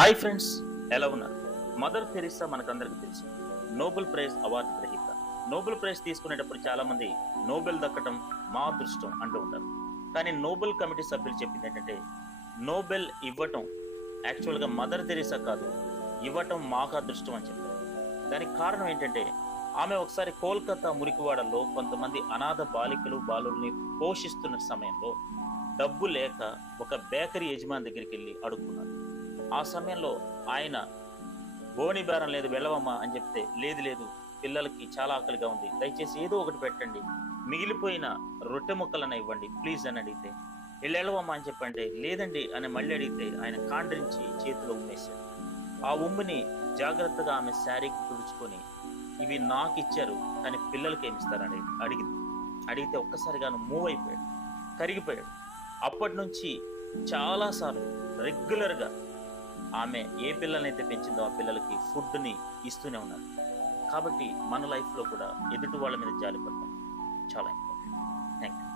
Hi friends, ఎలా ఉన్నారు? Mother Teresa మనకందరికి తెలుసు. నోబెల్ ప్రైజ్ అవార్డు గ్రహీత. నోబెల్ ప్రైజ్ తీసుకునేటప్పుడు చాలా మంది నోబెల్ దక్కడం మా అదృష్టం అంటూ ఉంటారు. కానీ నోబెల్ కమిటీ సభ్యులు చెప్పింది ఏంటంటే, నోబెల్ ఇవ్వటం యాక్చువల్గా మదర్ తెరిసా కాదు, ఇవ్వటం మాకు అదృష్టం అని చెప్పారు. దానికి కారణం ఏంటంటే, ఆమె ఒకసారి కోల్కతా మురికివాడల్లో కొంతమంది అనాథ బాలికలు బాలుల్ని పోషిస్తున్న సమయంలో డబ్బు లేక ఒక బేకరీ యజమాని దగ్గరికి వెళ్ళి అడుక్కున్నారు. ఆ సమయంలో ఆయన బోని బేరం లేదు, వెళ్ళవమ్మా అని చెప్తే, లేదు లేదు, పిల్లలకి చాలా ఆకలిగా ఉంది, దయచేసి ఏదో ఒకటి పెట్టండి, మిగిలిపోయిన రొట్టె ముక్కలన్న ఇవ్వండి ప్లీజ్ అని అడిగితే, వెళ్ళవమ్మా అని చెప్పంటే, లేదండి అని మళ్ళీ అడిగితే ఆయన కాండ్రించి చేతిలో ఉమ్మేశాడు. ఆ ఉమ్ముని జాగ్రత్తగా ఆమె శారీకి తుడుచుకొని, ఇవి నాకు ఇచ్చారు కానీ పిల్లలకి ఏమి ఇస్తారని అడిగితే ఒక్కసారిగాను మూవ్ అయిపోయాడు, కరిగిపోయాడు. అప్పటి నుంచి చాలాసార్లు రెగ్యులర్గా ఆమె ఏ పిల్లలనైతే పెంచిందో ఆ పిల్లలకి ఫుడ్ని ఇస్తూనే ఉన్నారు. కాబట్టి మన లైఫ్లో కూడా ఎదుటి వాళ్ళ మీద జాలి పడటం చాలా ఇంపార్టెంట్. Thank you.